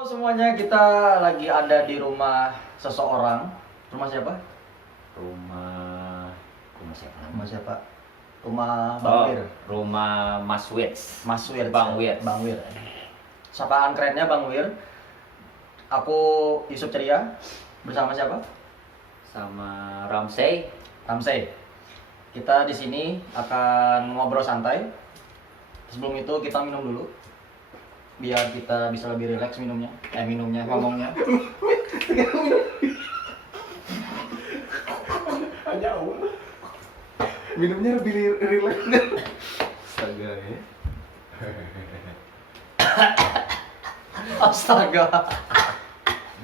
Semuanya, kita lagi ada di rumah seseorang. Rumah siapa? Rumah siapa Rumah namanya? siapa? Rumah Bang Wir. Rumah Mas Wirts. Mas Wir. Bang Wirts. Bang Wir. Sapaan kerennya Bang Wir. Aku Yusuf Ceria. Bersama siapa? Sama Ramsey. Ramsey. Kita di sini akan ngobrol santai. Sebelum itu kita minum dulu. Biar kita bisa lebih rileks ngomongnya. Jauh. Minumnya lebih rileks. Astaga ya. Astaga.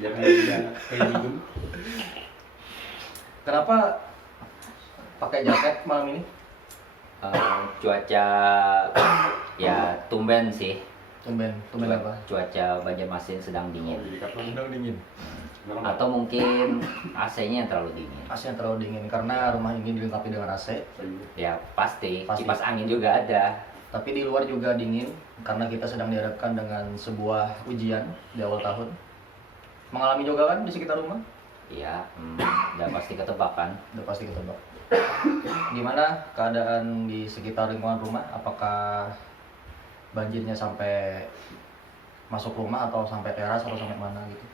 Jangan dia kayak minum. Kenapa pakai jaket malam ini? Cuaca ya tumben sih. Tumben apa? Cuaca Banjarmasin sedang dingin. Jadi karena udah dingin. Atau mungkin AC-nya yang terlalu dingin. AC yang terlalu dingin karena rumah ini dilengkapi dengan AC. Ya pasti. Pasti. Kipas angin juga ada. Tapi di luar juga dingin karena kita sedang dihadapkan dengan sebuah ujian di awal tahun. Mengalami juga kan di sekitar rumah? Iya, udah pasti ketebakan. Udah pasti ketebak. Gimana keadaan di sekitar lingkungan rumah? Apakah banjirnya sampai masuk rumah atau sampai teras atau sampai mana gitu?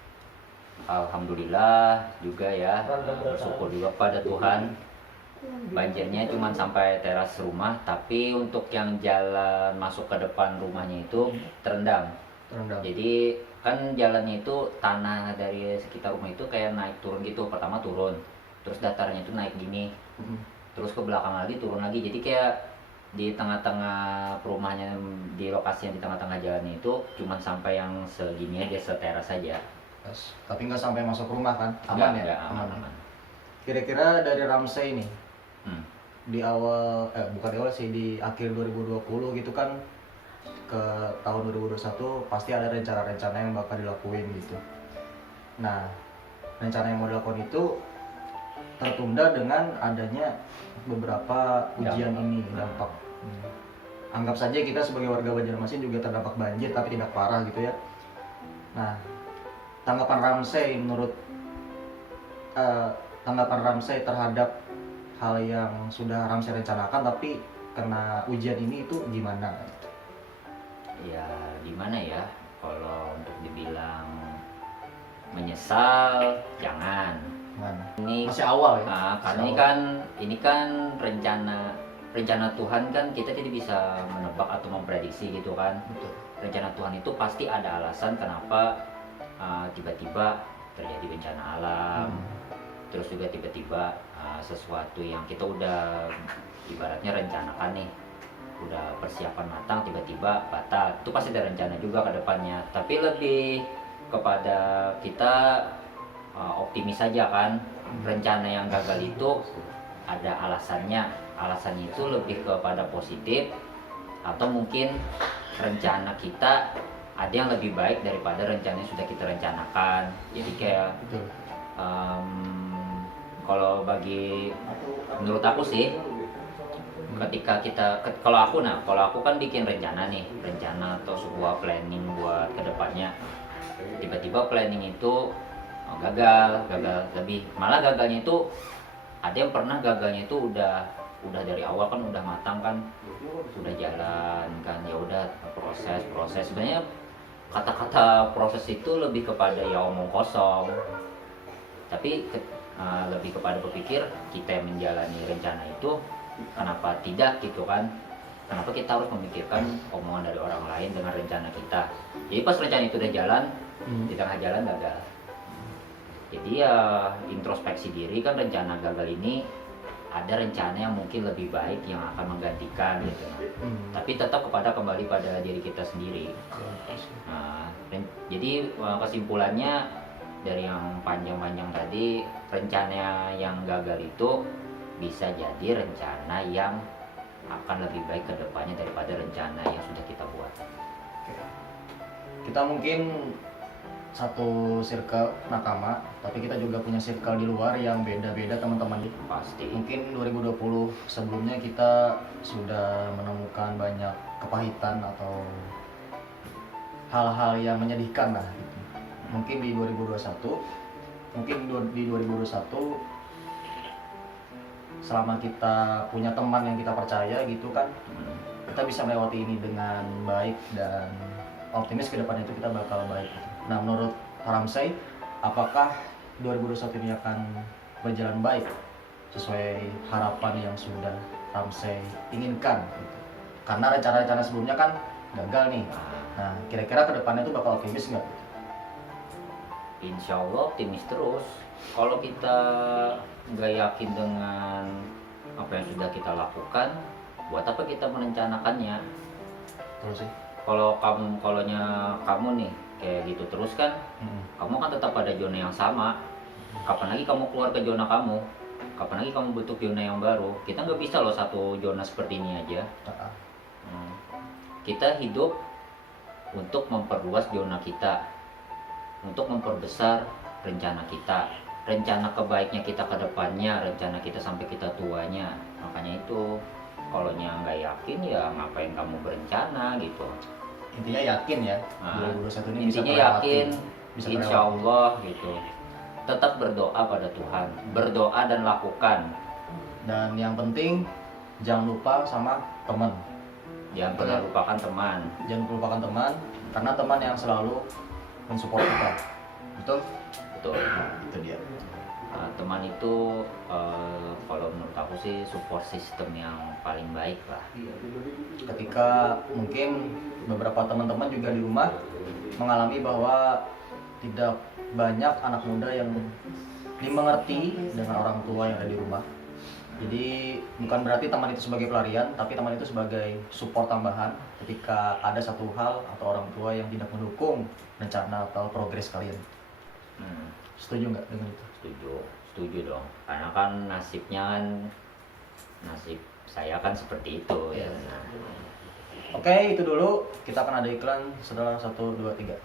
Alhamdulillah juga ya, bersyukur juga pada Tuhan. Banjirnya cuma sampai teras rumah, tapi untuk yang jalan masuk ke depan rumahnya itu terendam. Terendam. Jadi kan jalannya itu tanah dari sekitar rumah itu kayak naik turun gitu. Pertama turun, terus datarnya itu naik gini, terus ke belakang lagi turun lagi. Jadi kayak di tengah-tengah perumahannya, di lokasi yang di tengah-tengah jalannya itu cuma sampai yang segini aja, seteras saja. Yes. Tapi nggak sampai masuk rumah kan? Aman ya? Nggak, aman. Kira-kira dari Ramsey ini Hmm. di awal bukan di awal sih, di akhir 2020 gitu kan ke tahun 2021 pasti ada rencana-rencana yang bakal dilakuin gitu. Nah, rencana yang mau dilakukan itu tertunda dengan adanya beberapa ujian ini, dampak. Anggap saja kita sebagai warga Banjarmasin juga terdampak banjir tapi tidak parah gitu ya. Nah, tanggapan Ramsey terhadap hal yang sudah Ramsey rencanakan tapi kena ujian ini itu gimana? Ya gimana ya, kalau untuk dibilang menyesal jangan. Gimana? Ini Masih awal ya? karena ini kan rencana Tuhan kan, kita tidak bisa menebak atau memprediksi gitu kan. Betul. Rencana Tuhan itu pasti ada alasan kenapa tiba-tiba terjadi bencana alam. Terus juga tiba-tiba sesuatu yang kita udah ibaratnya rencanakan nih, udah persiapan matang, tiba-tiba batal. Itu pasti ada rencana juga ke depannya. Tapi lebih kepada kita optimis saja kan. Rencana yang gagal itu ada alasannya. Alasannya itu lebih kepada positif, atau mungkin rencana kita ada yang lebih baik daripada rencana yang sudah kita rencanakan. Jadi kayak Betul. kalau menurut aku sih, ketika kalau aku kan bikin rencana atau sebuah planning buat kedepannya, tiba-tiba planning itu gagal lebih, malah gagalnya itu ada yang pernah gagalnya itu udah dari awal kan udah matang kan, udah jalan kan, ya udah proses sebenarnya. Kata-kata proses itu lebih kepada ya omong kosong, tapi lebih kepada berpikir kita yang menjalani rencana itu, kenapa tidak gitu kan, kenapa kita harus memikirkan omongan dari orang lain dengan rencana kita. Jadi pas rencana itu udah jalan, di tengah jalan gagal. Jadi ya introspeksi diri kan, rencana gagal ini ada rencana yang mungkin lebih baik yang akan menggantikan gitu. Tapi tetap kembali pada diri kita sendiri. Jadi kesimpulannya dari yang panjang-panjang tadi, rencana yang gagal itu bisa jadi rencana yang akan lebih baik ke depannya daripada rencana yang sudah kita buat. Kita mungkin satu circle nakama, tapi kita juga punya circle di luar yang beda-beda teman-teman. Pasti. Mungkin 2020 sebelumnya kita sudah menemukan banyak kepahitan atau hal-hal yang menyedihkan lah gitu. mungkin di 2021 di 2021 selama kita punya teman yang kita percaya gitu kan, kita bisa melewati ini dengan baik dan optimis ke depan itu kita bakal baik. Nah, menurut Ramsey, apakah 2021 ini akan berjalan baik sesuai harapan yang sudah Ramsey inginkan gitu? Karena rencana-rencana sebelumnya kan gagal nih. Nah, kira-kira ke depannya itu bakal optimis nggak? Insya Allah optimis terus. Kalau kita nggak yakin dengan apa yang sudah kita lakukan, buat apa kita merencanakannya? Terus sih. Kalau kamu nih kayak gitu terus kan, kamu kan tetap pada zona yang sama. Kapan lagi kamu keluar ke zona kamu? Kapan lagi kamu bentuk zona yang baru? Kita nggak bisa loh satu zona seperti ini aja. Kita hidup untuk memperluas zona kita, untuk memperbesar rencana kita, rencana kebaiknya kita ke depannya, rencana kita sampai kita tuanya. Makanya itu, kalau nggak yakin ya ngapain kamu berencana gitu. Intinya yakin ya, Nah, 2021 ini bisa intinya terlewati. yakin, Bisa insya terlewati. Allah gitu. Tetap berdoa pada Tuhan, berdoa dan lakukan. Dan yang penting jangan lupa sama teman. Jangan pernah lupakan teman. Jangan lupakan teman, karena teman yang selalu mensupport kita. Betul? Betul. Itu dia. Nah, teman itu kalau menurut aku sih support system yang paling baik lah. Ketika mungkin beberapa teman-teman juga di rumah mengalami bahwa tidak banyak anak muda yang dimengerti dengan orang tua yang ada di rumah. Jadi bukan berarti teman itu sebagai pelarian, tapi teman itu sebagai support tambahan ketika ada satu hal atau orang tua yang tidak mendukung rencana atau progres kalian. Setuju nggak dengan itu? Setuju dong. Karena kan nasibnya kan, nasib saya kan seperti itu ya. Oke, itu dulu. Kita akan ada iklan setelah 1, 2, 3.